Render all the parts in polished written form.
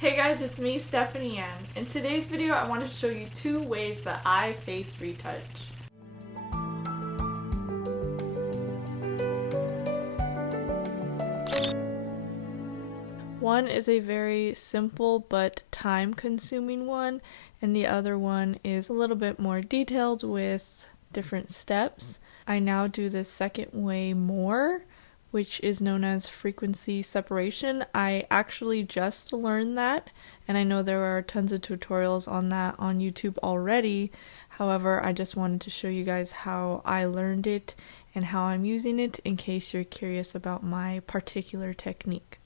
Hey guys, it's me, Stephanie Ann. In today's video, I want to show you 2 ways that I face retouch. One is a very simple but time-consuming one, and the other one is a little bit more detailed with different steps. I now do the second way more, which is known as frequency separation. I actually just learned that, and I know there are tons of tutorials on that on YouTube already. However, I just wanted to show you guys how I learned it and how I'm using it in case you're curious about my particular technique.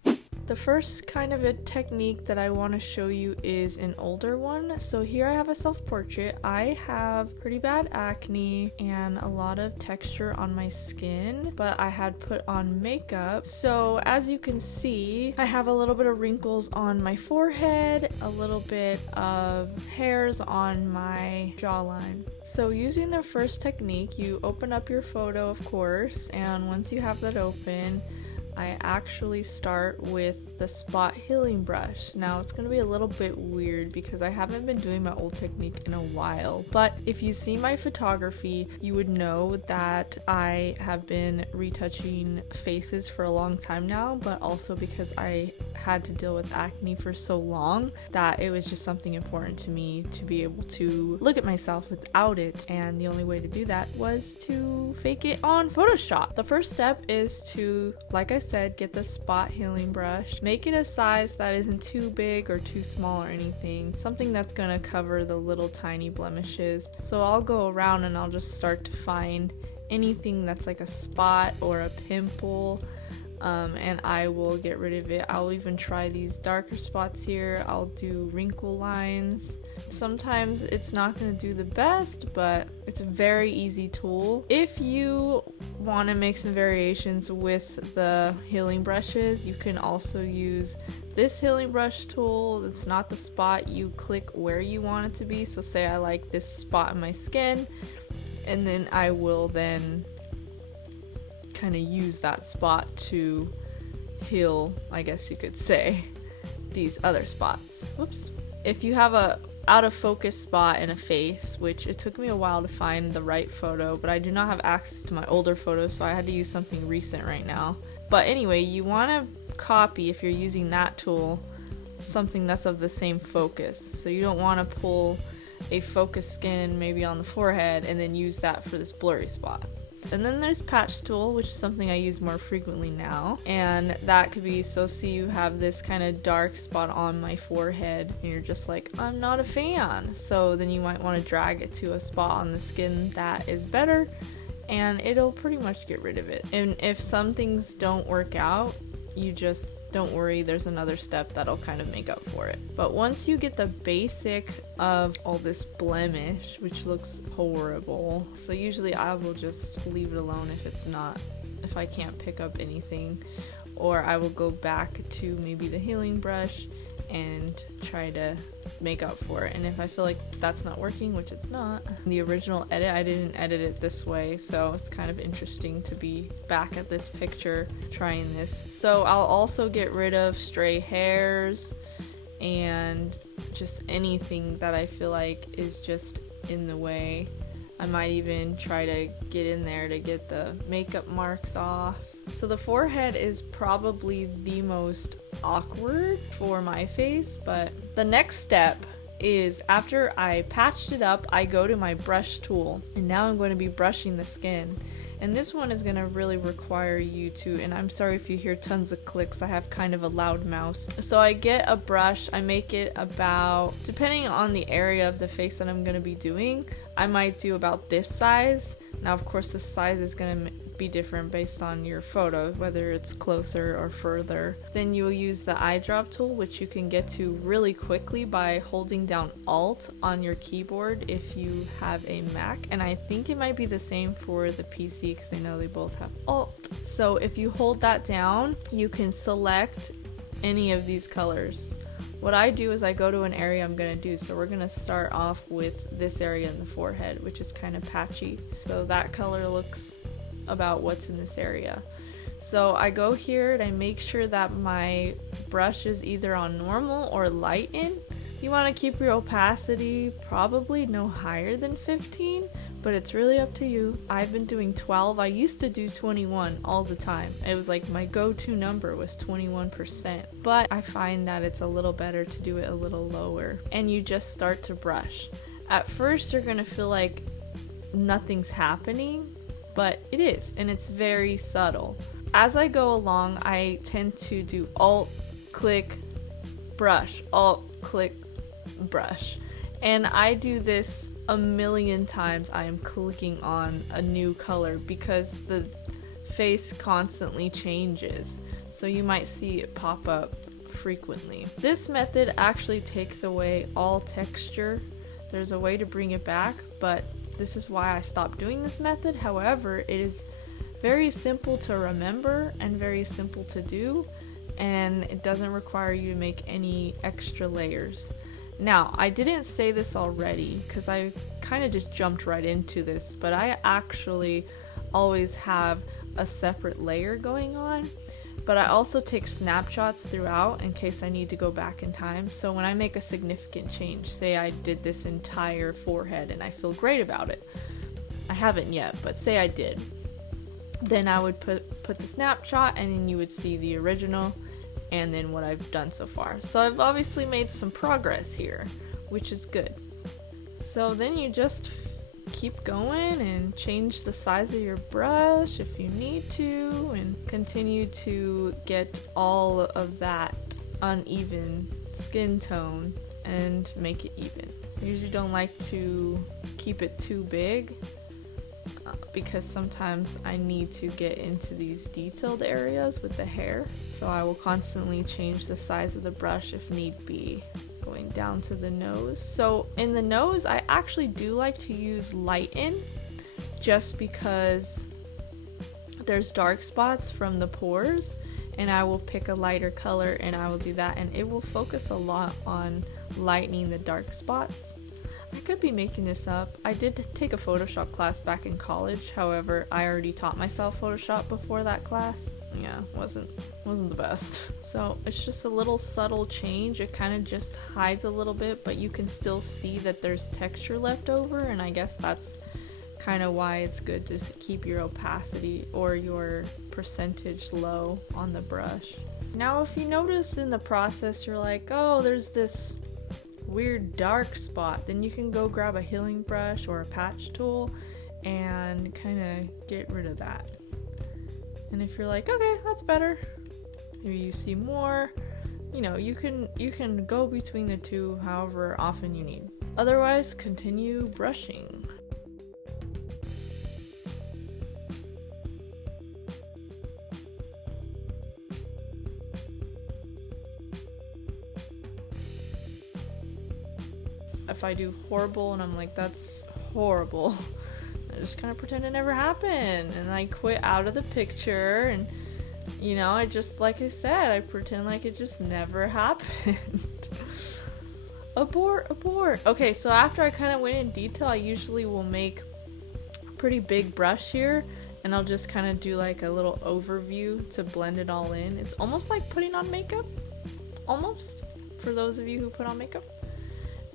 The first kind of a technique that I want to show you is an older one. So here I have a self-portrait. I have pretty bad acne and a lot of texture on my skin, but I had put on makeup. So as you can see, I have a little bit of wrinkles on my forehead, a little bit of hairs on my jawline. So using the first technique, you open up your photo, of course, and once you have that open, I actually start with the spot healing brush. Now it's going to be a little bit weird because I haven't been doing my old technique in a while, but if you see my photography, you would know that I have been retouching faces for a long time now, but also because I had to deal with acne for so long that it was just something important to me to be able to look at myself without it, and the only way to do that was to fake it on Photoshop. The first step is to, like I said, get the spot healing brush. Make it a size that isn't too big or too small or anything. Something that's gonna cover the little tiny blemishes. So I'll go around and I'll just start to find anything that's like a spot or a pimple, and I will get rid of it. I'll even try these darker spots here. I'll do wrinkle lines. Sometimes it's not going to do the best, but it's a very easy tool. If you want to make some variations with the healing brushes, you can also use this healing brush tool. It's not the spot, you click where you want it to be. So say I like this spot in my skin, and then I will then kind of use that spot to heal, I guess you could say, these other spots. Whoops. If you have a out of focus spot in a face, which it took me a while to find the right photo, but I do not have access to my older photos, so I had to use something recent right now. But anyway, you want to copy, if you're using that tool, something that's of the same focus. So you don't want to pull a focus skin maybe on the forehead and then use that for this blurry spot. And then there's patch tool, which is something I use more frequently now, and that could be, so see you have this kind of dark spot on my forehead and you're just like, I'm not a fan, so then you might want to drag it to a spot on the skin that is better and it'll pretty much get rid of it. And if some things don't work out, you just don't worry, there's another step that'll kind of make up for it. But once you get the basic of all this blemish, which looks horrible, so usually I will just leave it alone if I can't pick up anything, or I will go back to maybe the healing brush and try to make up for it. And if I feel like that's not working, which it's not, in the original edit I didn't edit it this way, so it's kind of interesting to be back at this picture trying this. So I'll also get rid of stray hairs and just anything that I feel like is just in the way. I might even try to get in there to get the makeup marks off. So the forehead is probably the most awkward for my face, but the next step is, after I patched it up, I go to my brush tool, and now I'm going to be brushing the skin. And this one is going to really require you to, and I'm sorry if you hear tons of clicks, I have kind of a loud mouse. So I get a brush, I make it about, depending on the area of the face that I'm going to be doing, I might do about this size. Now of course the size is going to be different based on your photo, whether it's closer or further. Then you will use the eyedrop tool, which you can get to really quickly by holding down Alt on your keyboard if you have a Mac, and I think it might be the same for the PC because I know they both have Alt. So if you hold that down, you can select any of these colors. What I do is I go to an area I'm going to do, so we're going to start off with this area in the forehead, which is kind of patchy. So that color looks about what's in this area. So I go here and I make sure that my brush is either on normal or lighten. You want to keep your opacity probably no higher than 15, but it's really up to you. I've been doing 12. I used to do 21 all the time. It was like my go-to number was 21%, but I find that it's a little better to do it a little lower. And you just start to brush. At first you're gonna feel like nothing's happening, but it is, and it's very subtle. As I go along, I tend to do alt, click, brush, alt, click, brush. And I do this a million times. I am clicking on a new color because the face constantly changes. So you might see it pop up frequently. This method actually takes away all texture. There's a way to bring it back, but this is why I stopped doing this method. However, it is very simple to remember and very simple to do, and it doesn't require you to make any extra layers. Now, I didn't say this already because I kind of just jumped right into this, but I actually always have a separate layer going on, but I also take snapshots throughout in case I need to go back in time. So when I make a significant change, say I did this entire forehead and I feel great about it, I haven't yet, but say I did, then I would put the snapshot and then you would see the original and then what I've done so far. So I've obviously made some progress here, which is good. So then you just keep going and change the size of your brush if you need to, and continue to get all of that uneven skin tone and make it even. I usually don't like to keep it too big because sometimes I need to get into these detailed areas with the hair, so I will constantly change the size of the brush if need be. Going down to the nose. So in the nose, I actually do like to use lighten just because there's dark spots from the pores, and I will pick a lighter color and I will do that, and it will focus a lot on lightening the dark spots. I could be making this up. I did take a Photoshop class back in college, however, I already taught myself Photoshop before that class. Yeah, wasn't the best. So it's just a little subtle change. It kind of just hides a little bit, but you can still see that there's texture left over, and I guess that's kind of why it's good to keep your opacity or your percentage low on the brush. Now if you notice in the process you're like, oh, there's this weird dark spot, then you can go grab a healing brush or a patch tool and kind of get rid of that. And if you're like, okay, that's better, maybe you see more, you know, you can go between the two however often you need. Otherwise, continue brushing. If I do horrible and I'm like, that's horrible, I just kind of pretend it never happened and I quit out of the picture, and you know, I just, like I said, I pretend like it just never happened. Abort. Okay, so after I kind of went in detail, I usually will make a pretty big brush here and I'll just kind of do like a little overview to blend it all in. It's almost like putting on makeup, almost, for those of you who put on makeup.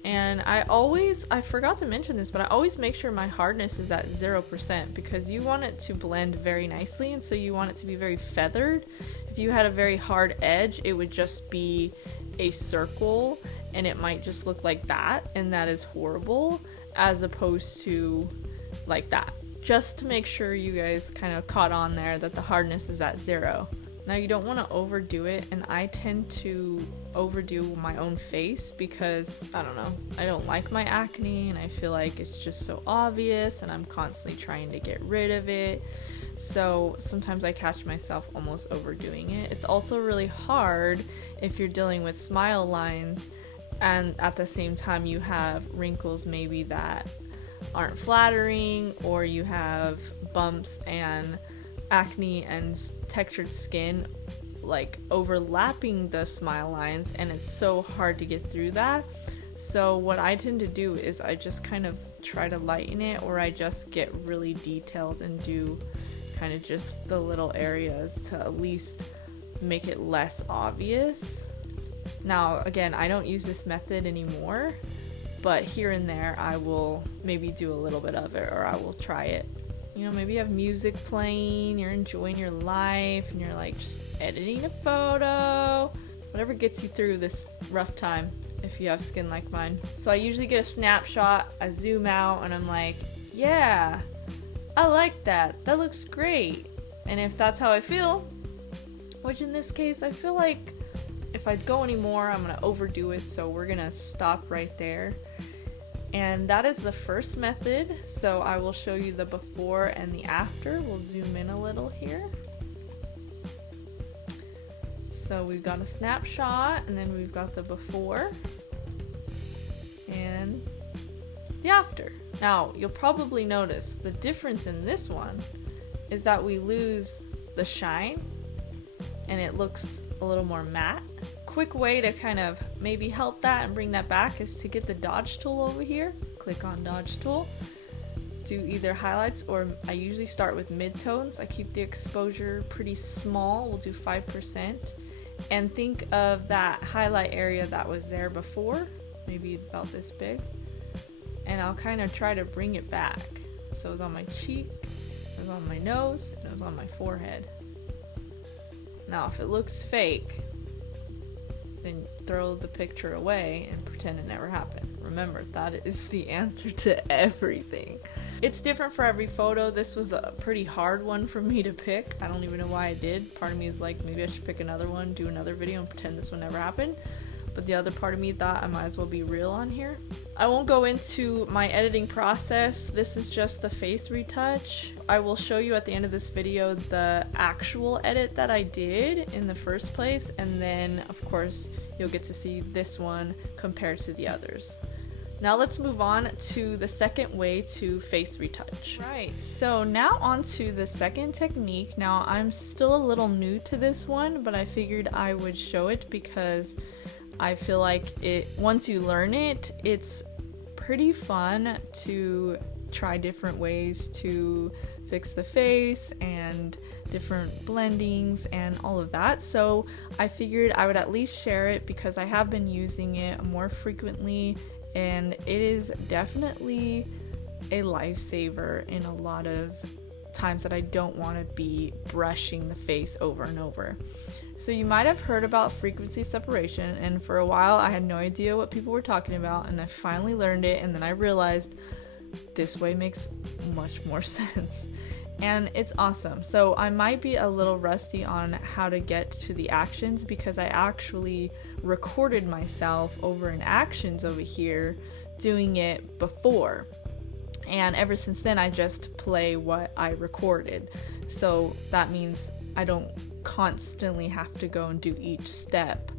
And I forgot to mention this, but I always make sure my hardness is at 0% because you want it to blend very nicely, and so you want it to be very feathered. If you had a very hard edge, it would just be a circle and it might just look like that, and that is horrible, as opposed to like that. Just to make sure you guys kind of caught on there that the hardness is at 0. Now you don't want to overdo it, and I tend to overdo my own face because, I don't know, I don't like my acne and I feel like it's just so obvious and I'm constantly trying to get rid of it. So sometimes I catch myself almost overdoing it. It's also really hard if you're dealing with smile lines and at the same time you have wrinkles maybe that aren't flattering, or you have bumps and acne and textured skin like overlapping the smile lines, and it's so hard to get through that. So what I tend to do is I just kind of try to lighten it, or I just get really detailed and do kind of just the little areas to at least make it less obvious. Now, again, I don't use this method anymore, but here and there I will maybe do a little bit of it, or I will try it. You know, maybe you have music playing, you're enjoying your life, and you're like just editing a photo, whatever gets you through this rough time if you have skin like mine. So I usually get a snapshot, I zoom out, and I'm like, yeah, I like that. That looks great. And if that's how I feel, which in this case, I feel like if I go anymore, I'm gonna overdo it. So we're gonna stop right there. And that is the first method. So I will show you the before and the after. We'll zoom in a little here. So we've got a snapshot, and then we've got the before and the after. Now, you'll probably notice the difference in this one is that we lose the shine and it looks a little more matte. Quick way to kind of maybe help that and bring that back is to get the dodge tool over here. Click on dodge tool. Do either highlights, or I usually start with midtones. I keep the exposure pretty small. We'll do 5%. And think of that highlight area that was there before, maybe about this big. And I'll kind of try to bring it back. So it was on my cheek, it was on my nose, and it was on my forehead. Now if it looks fake, then throw the picture away and pretend it never happened. Remember, that is the answer to everything. It's different for every photo. This was a pretty hard one for me to pick. I don't even know why I did. Part of me is like, maybe I should pick another one, do another video and pretend this one never happened. But the other part of me thought I might as well be real on here. I won't go into my editing process. This is just the face retouch. I will show you at the end of this video the actual edit that I did in the first place, and then of course you'll get to see this one compared to the others. Now let's move on to the second way to face retouch. Right, so now on to the second technique. Now I'm still a little new to this one, but I figured I would show it because I feel like once you learn it, it's pretty fun to try different ways to fix the face and different blendings and all of that. So I figured I would at least share it because I have been using it more frequently, and it is definitely a lifesaver in a lot of times that I don't want to be brushing the face over and over. So you might have heard about frequency separation, and for a while I had no idea what people were talking about, and I finally learned it, and then I realized this way makes much more sense. And it's awesome. So I might be a little rusty on how to get to the actions because I actually recorded myself over in actions over here doing it before. And ever since then I just play what I recorded. So that means I don't constantly have to go and do each step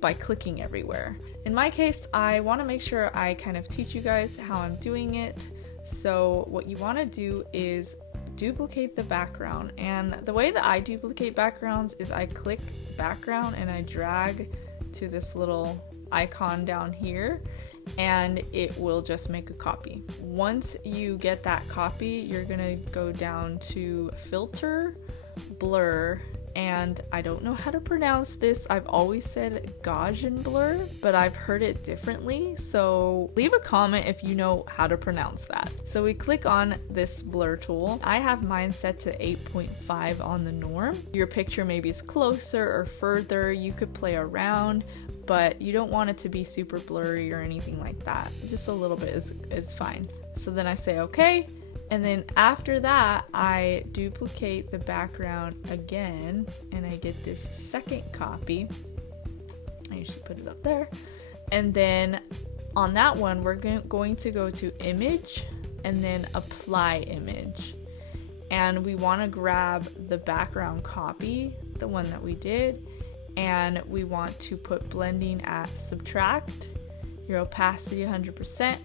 by clicking everywhere. In my case, I want to make sure I kind of teach you guys how I'm doing it. So what you want to do is duplicate the background, and the way that I duplicate backgrounds is I click background and I drag to this little icon down here, and it will just make a copy. Once you get that copy, you're gonna go down to filter, blur, and I don't know how to pronounce this. I've always said Gaussian blur, but I've heard it differently, so leave a comment if you know how to pronounce that. So we click on this blur tool. I have mine set to 8.5 on the norm. Your picture maybe is closer or further. You could play around, but you don't want it to be super blurry or anything like that. Just a little bit is fine. So then I say okay. And then after that, I duplicate the background again, and I get this second copy. I usually put it up there. And then on that one, we're going to go to image and then apply image. And we want to grab the background copy, the one that we did, and we want to put blending at subtract, your opacity 100%,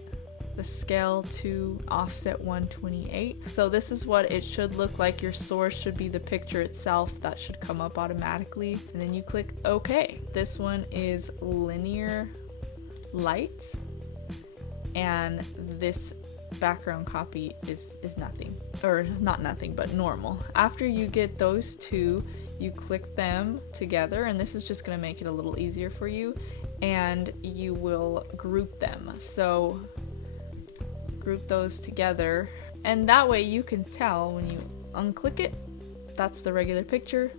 the scale to offset 128. So this is what it should look like. Your source should be the picture itself. That should come up automatically, and then you click OK. This one is linear light, and this background copy is nothing, or not nothing, but normal. After you get those two, you click them together, and this is just going to make it a little easier for you, and you will group them. So group those together, and that way you can tell when you unclick it, that's the regular picture,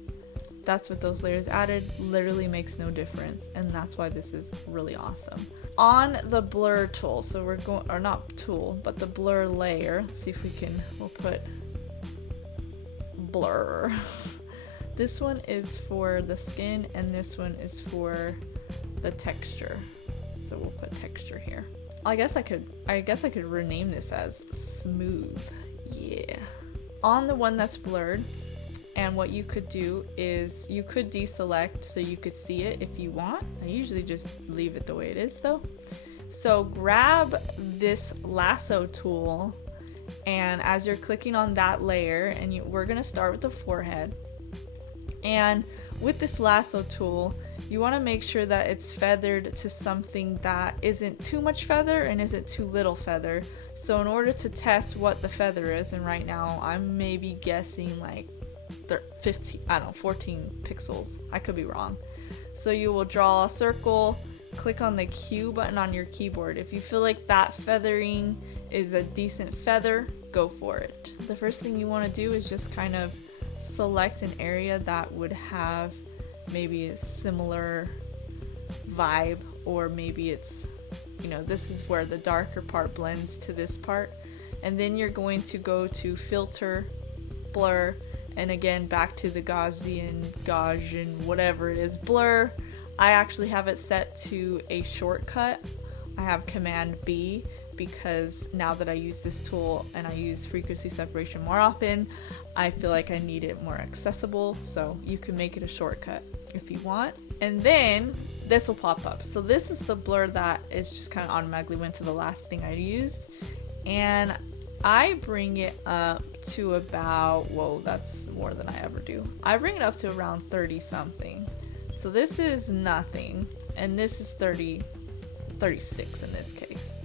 that's what those layers added. Literally makes no difference, and that's why this is really awesome. On the blur tool, so we're going, or not tool, but the blur layer, let's see if we'll put blur. This one is for the skin, and this one is for the texture. So we'll put texture here. I guess I could rename this as smooth. Yeah. On the one that's blurred, and what you could do is you could deselect so you could see it if you want. I usually just leave it the way it is though. So grab this lasso tool, and as you're clicking on that layer, and we're gonna start with the forehead. And with this lasso tool, you want to make sure that it's feathered to something that isn't too much feather and isn't too little feather. So in order to test what the feather is, and right now I'm maybe guessing like 14 pixels. I could be wrong. So you will draw a circle, click on the Q button on your keyboard. If you feel like that feathering is a decent feather, go for it. The first thing you want to do is just kind of select an area that would have maybe a similar vibe, or maybe it's, this is where the darker part blends to this part. And then you're going to go to filter, blur, and again back to the Gaussian, whatever it is, blur. I actually have it set to a shortcut. I have Command B, because now that I use this tool and I use frequency separation more often, I feel like I need it more accessible. So you can make it a shortcut if you want. And then this will pop up. So this is the blur that is just kind of automatically went to the last thing I used. And I bring it up to about, whoa, that's more than I ever do. I bring it up to around 30 something. So this is nothing. And this is 36 in this case.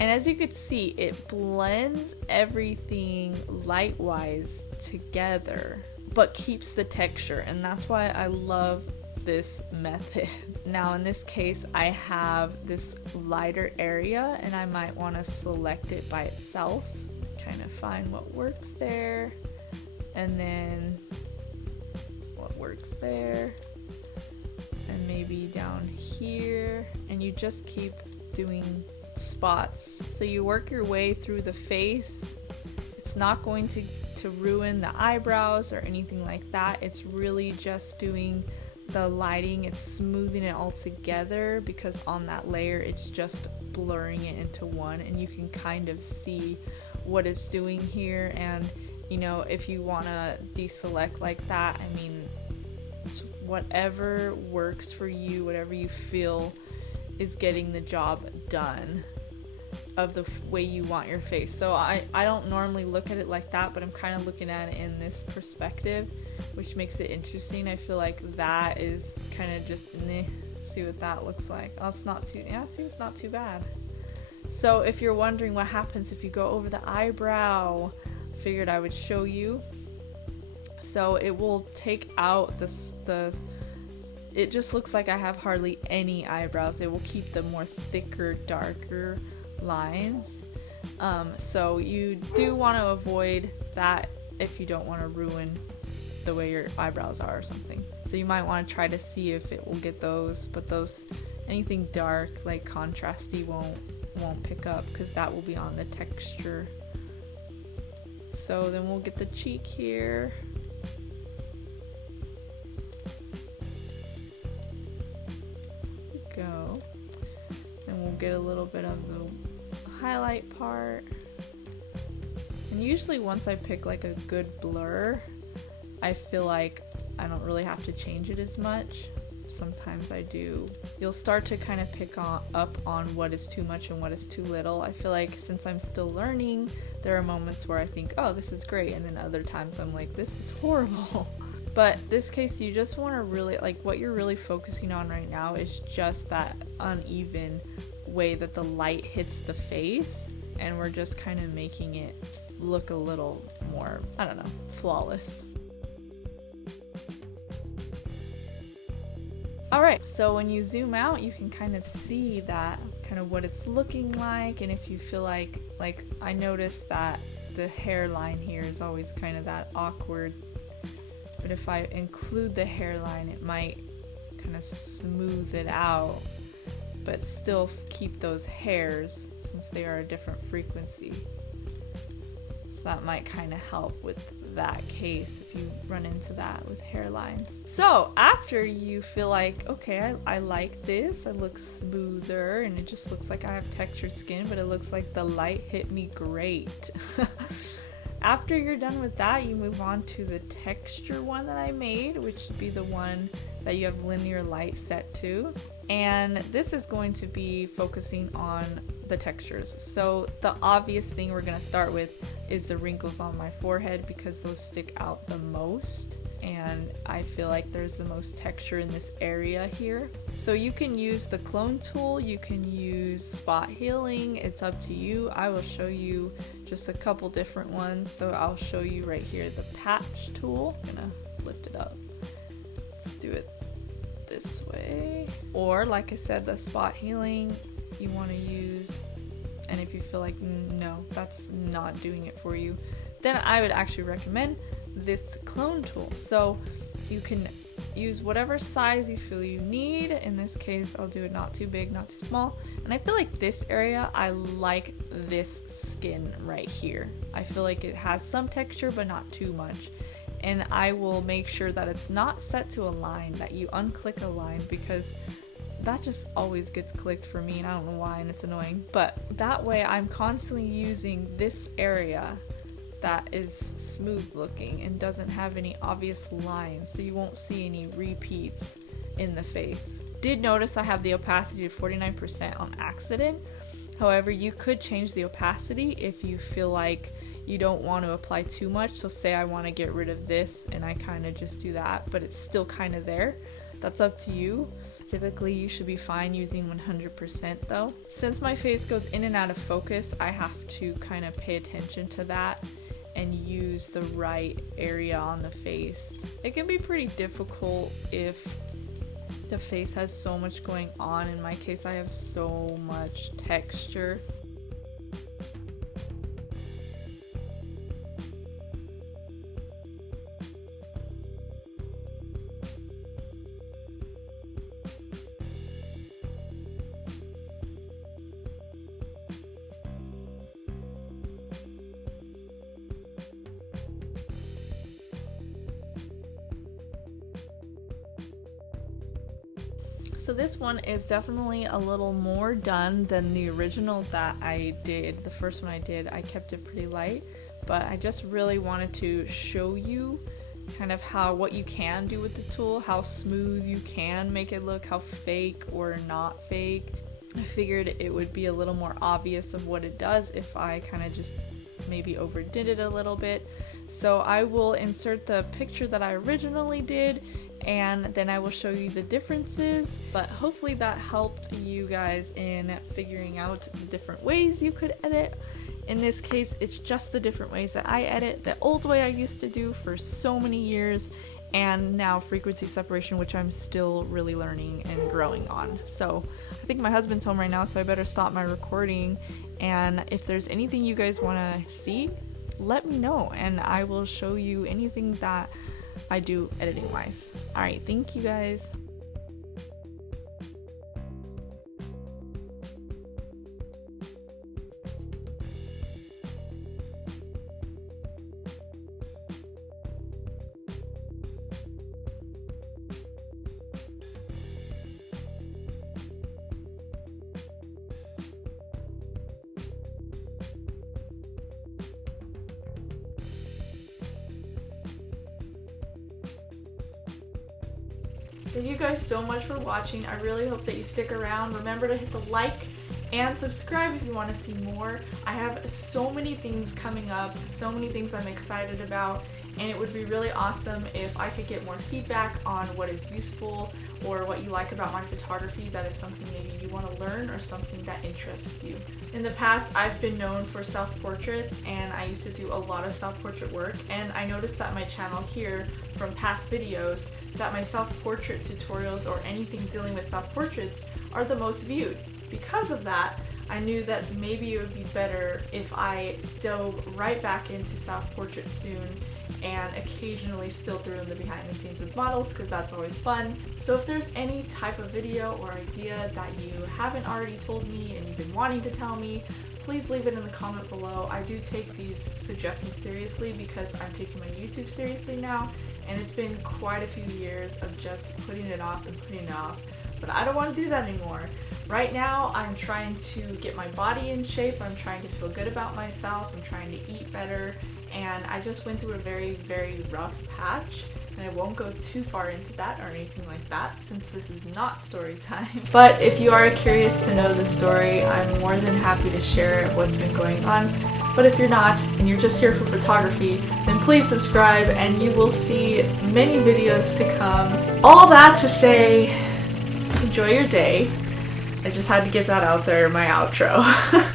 And as you could see, it blends everything light-wise together, but keeps the texture. And that's why I love this method. Now in this case, I have this lighter area, and I might want to select it by itself, kind of find what works there, and then what works there, and maybe down here, and you just keep doing spots. So you work your way through the face. It's not going to ruin the eyebrows or anything like that. It's really just doing the lighting. It's smoothing it all together, because on that layer it's just blurring it into one, and you can kind of see what it's doing here. And if you want to deselect like that, I mean, it's whatever works for you, whatever you feel is getting the job done of the way you want your face. So I don't normally look at it like that, but I'm kind of looking at it in this perspective, which makes it interesting. I feel like that is kind of just see what that looks like. Oh, it's not too, see, it's not too bad. So if you're wondering what happens if you go over the eyebrow, I figured I would show you. So it will take out it just looks like I have hardly any eyebrows. It will keep the more thicker, darker lines. So you do want to avoid that if you don't want to ruin the way your eyebrows are or something. So you might want to try to see if it will get those, but anything dark, like contrasty, won't pick up, because that will be on the texture. So then we'll get the cheek here. Go, and we'll get a little bit of the highlight part. And usually once I pick like a good blur, I feel like I don't really have to change it as much. Sometimes I do. You'll start to kind of pick up on what is too much and what is too little. I feel like since I'm still learning, there are moments where I think, oh, this is great, and then other times I'm like, this is horrible. But this case, you just want to really, what you're really focusing on right now is just that uneven way that the light hits the face. and we're just kind of making it look a little more, I don't know, flawless. Alright, so when you zoom out, you can kind of see that, kind of what it's looking like, and if you feel like I noticed that the hairline here is always kind of that awkward, but if I include the hairline, it might kind of smooth it out, but still keep those hairs since they are a different frequency. So that might kind of help with that case if you run into that with hairlines. So after you feel like, okay, I like this, it looks smoother and it just looks like I have textured skin, but it looks like the light hit me great. After you're done with that, you move on to the texture one that I made, which would be the one that you have linear light set to. And this is going to be focusing on the textures. So the obvious thing we're going to start with is the wrinkles on my forehead because those stick out the most. And I feel like there's the most texture in this area here. So you can use the clone tool, you can use spot healing, it's up to you. I will show you just a couple different ones. So I'll show you right here the patch tool. I'm gonna lift it up. Let's do it this way. Or like I said, the spot healing you want to use, and if you feel like no, that's not doing it for you, then I would actually recommend this clone tool. So you can use whatever size you feel you need. In this case, I'll do it not too big, not too small. And I feel like this area, I like this skin right here. I feel like it has some texture, but not too much. And I will make sure that it's not set to a line, that you unclick a line, because that just always gets clicked for me and I don't know why, and it's annoying. But that way I'm constantly using this area that is smooth looking and doesn't have any obvious lines, so you won't see any repeats in the face. Did notice I have the opacity to 49% on accident. However, you could change the opacity if you feel like you don't want to apply too much. So say I want to get rid of this and I kind of just do that, but it's still kind of there. That's up to you. Typically you should be fine using 100% though. Since my face goes in and out of focus, I have to kind of pay attention to that and use the right area on the face. It can be pretty difficult if the face has so much going on. In my case, I have so much texture. So this one is definitely a little more done than the original that I did. The first one I did, I kept it pretty light, but I just really wanted to show you kind of what you can do with the tool, how smooth you can make it look, how fake or not fake. I figured it would be a little more obvious of what it does if I kind of just maybe overdid it a little bit. So I will insert the picture that I originally did, and then I will show you the differences, but hopefully that helped you guys in figuring out the different ways you could edit. In this case, it's just the different ways that I edit. The old way I used to do for so many years, and now frequency separation, which I'm still really learning and growing on. So I think my husband's home right now, so I better stop my recording, and if there's anything you guys want to see, let me know and I will show you anything that I do editing wise. Alright, thank you guys. Thank you guys so much for watching. I really hope that you stick around. Remember to hit the like and subscribe if you want to see more. I have so many things coming up, so many things I'm excited about, and it would be really awesome if I could get more feedback on what is useful or what you like about my photography that is something maybe you want to learn or something that interests you. In the past, I've been known for self-portraits, and I used to do a lot of self-portrait work, and I noticed that my channel here from past videos that my self-portrait tutorials or anything dealing with self-portraits are the most viewed. Because of that, I knew that maybe it would be better if I dove right back into self-portrait soon and occasionally still threw in the behind the scenes with models, because that's always fun. So if there's any type of video or idea that you haven't already told me and you've been wanting to tell me, please leave it in the comment below. I do take these suggestions seriously because I'm taking my YouTube seriously now, and it's been quite a few years of just putting it off and putting it off, but I don't want to do that anymore. Right now, I'm trying to get my body in shape, I'm trying to feel good about myself, I'm trying to eat better, and I just went through a very, very rough patch, and I won't go too far into that or anything like that since this is not story time. But if you are curious to know the story, I'm more than happy to share what's been going on. But if you're not, and you're just here for photography, then please subscribe and you will see many videos to come. All that to say, enjoy your day. I just had to get that out there in my outro.